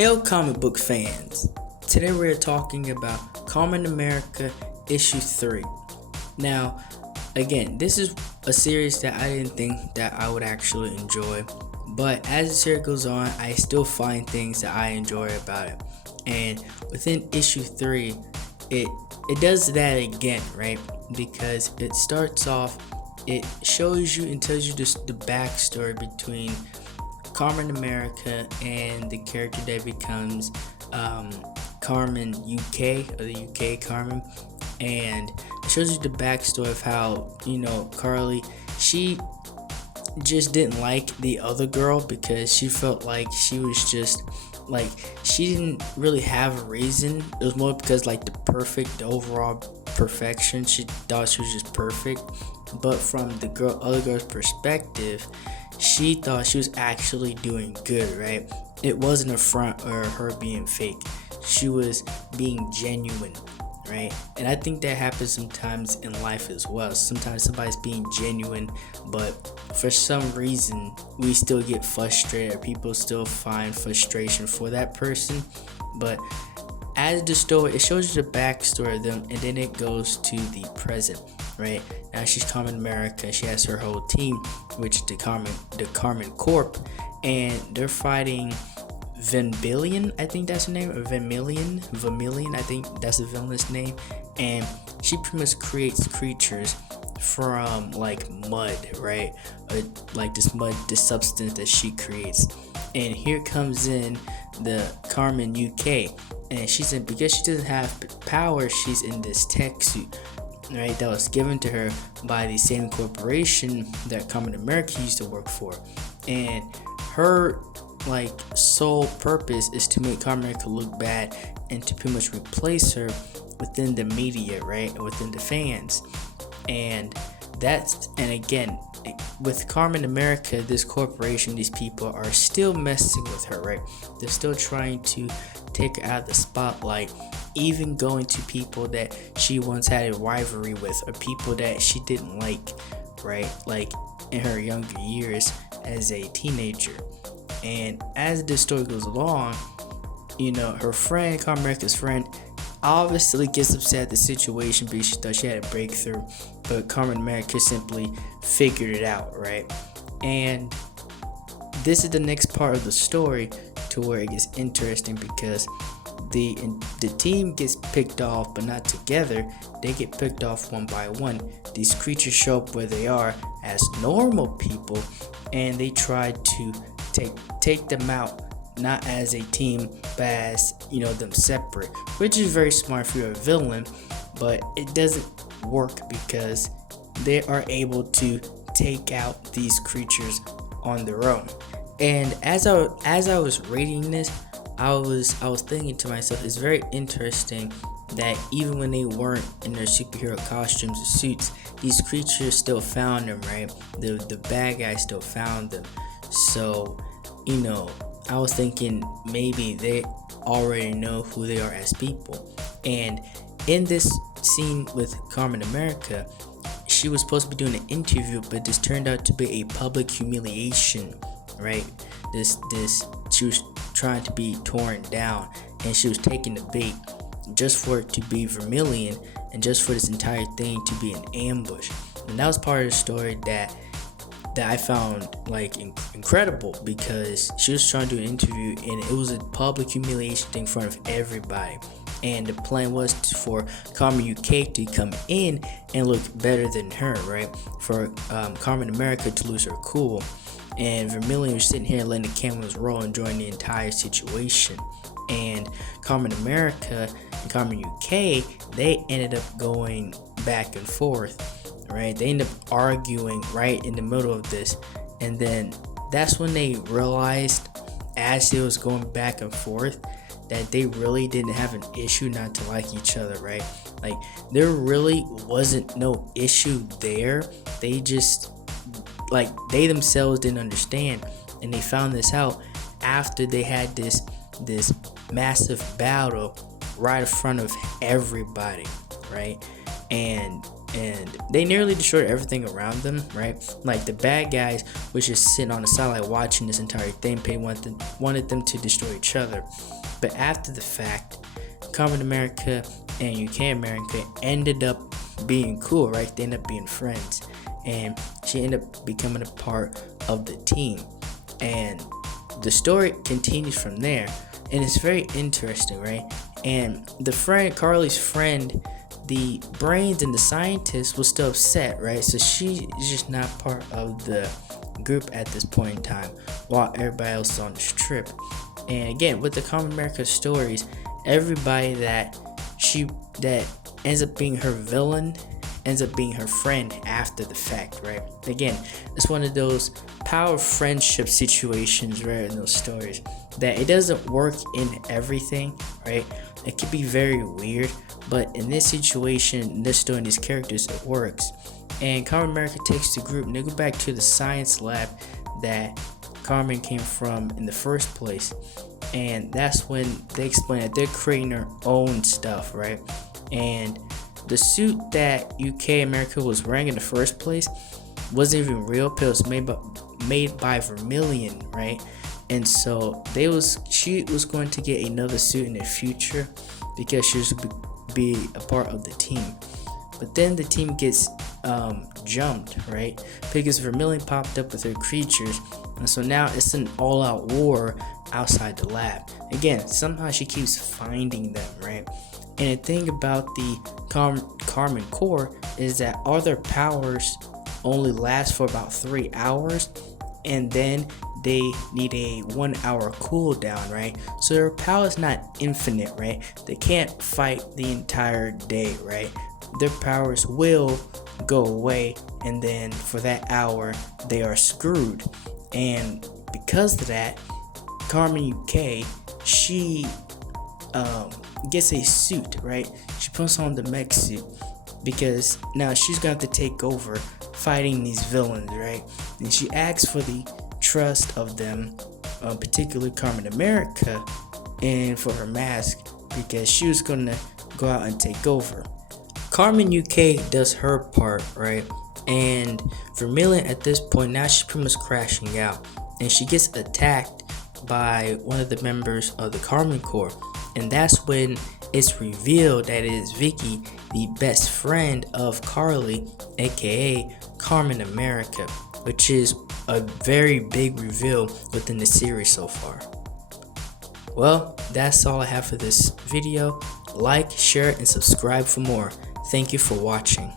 Hail comic book fans! Today we're talking about Kamen America Issue 3. Now, again, this is a series that I didn't think that I would actually enjoy, but as the series goes on, I still find things that I enjoy about it. And within Issue 3, it does that again, right? Because it starts off, it shows you and tells you just the backstory between Kamen America and the character that becomes Kamen UK, or the UK Kamen, and it shows you the backstory of how, Carly, she just didn't like the other girl because she felt like she was just like, she didn't really have a reason. It was more because the overall perfection, she thought she was just perfect. But from the other girl's perspective, she thought she was actually doing good, right? It wasn't a front or her being fake. She was being genuine, right? And I think that happens sometimes in life as well. Sometimes somebody's being genuine, but for some reason we still get frustrated, or people still find frustration for that person. But as the story, it shows you the backstory of them, and then it goes to the present, right? Now she's Kamen America. She has her whole team, which is the Kamen Corp, and they're fighting Vermillion, I think that's her name, or Vermillion, I think that's the villain's name. And she pretty much creates creatures from mud, right? This substance that she creates. And here comes in the Kamen UK, and because she doesn't have power, she's in this tech suit, right, that was given to her by the same corporation that Kamen America used to work for. And her sole purpose is to make Kamen America look bad and to pretty much replace her within the media, right, within the fans. And again, with Kamen America, this corporation, these people are still messing with her, right? They're still trying to take her out of the spotlight, even going to people that she once had a rivalry with, or people that she didn't like, right? In her younger years as a teenager. And as the story goes along, her friend, Kamen America's friend, obviously gets upset at the situation because she thought she had a breakthrough, but Kamen America simply figured it out, right? And this is the next part of the story to where it gets interesting, because the team gets picked off, but not together. They get picked off one by one. These creatures show up where they are as normal people, and they try to take them out, not as a team, but as them separate, which is very smart if you're a villain. But it doesn't work because they are able to take out these creatures on their own. And as I was reading this, I was thinking to myself, it's very interesting that even when they weren't in their superhero costumes or suits, these creatures still found them, right? The bad guys still found them. So, I was thinking maybe they already know who they are as people. And in this scene with Kamen America, she was supposed to be doing an interview, but this turned out to be a public humiliation, right? She was trying to be torn down, and she was taking the bait just for it to be Vermillion, and just for this entire thing to be an ambush. And that was part of the story that I found incredible, because she was trying to do an interview, and it was a public humiliation thing in front of everybody. And the plan was for Kamen UK to come in and look better than her, right? For Kamen America to lose her cool. And Vermillion was sitting here letting the cameras roll, enjoying the entire situation. And Kamen America and Kamen UK, they ended up going back and forth, right? They ended up arguing right in the middle of this. And then that's when they realized, as it was going back and forth, that they really didn't have an issue not to like each other, right? There really wasn't no issue there. They just they themselves didn't understand, and they found this out after they had this massive battle right in front of everybody, right? And and they nearly destroyed everything around them, right? Like the bad guys was just sitting on the sideline watching this entire thing. They wanted them to destroy each other. But after the fact, Common America and UK America ended up being cool, right? They ended up being friends, and she ended up becoming a part of the team. And the story continues from there, and it's very interesting, right? And the friend, Carly's friend, the brains and the scientist was still upset, right? So she is just not part of the group at this point in time, while everybody else is on this trip. And again, with the Common America stories, everybody that ends up being her villain ends up being her friend after the fact, right? Again, it's one of those power friendship situations, right, in those stories, that it doesn't work in everything, right? It could be very weird, but in this situation, this story and these characters, it works. And Common America takes the group and they go back to the science lab that Carmen came from in the first place. And that's when they explain that they're creating their own stuff, right? And the suit that UK America was wearing in the first place wasn't even real. It was made by Vermillion, right? And so she was going to get another suit in the future because she was going to be a part of the team. But then the team gets jumped, right? Because Vermillion popped up with her creatures, and so now it's an all-out war outside the lab. Again, somehow she keeps finding them, right? And the thing about the Carmen Core is that all their powers only last for about 3 hours, and then they need a 1 hour cooldown, right? So their power is not infinite, right? They can't fight the entire day, right? Their powers will go away, and then for that hour they are screwed. And because of that, Carmen UK, she gets a suit, right? She puts on the mech suit because now she's gonna have to take over fighting these villains, right? And she asks for the trust of them, particularly Common America, and for her mask because she was gonna go out and take over. Carmen UK does her part, right? And Vermillion at this point, now she's pretty much crashing out, and she gets attacked by one of the members of the Carmen Corps. And that's when it's revealed that it is Vicky, the best friend of Carly, aka Common America, which is a very big reveal within the series so far. Well, that's all I have for this video. Like, share, and subscribe for more. Thank you for watching.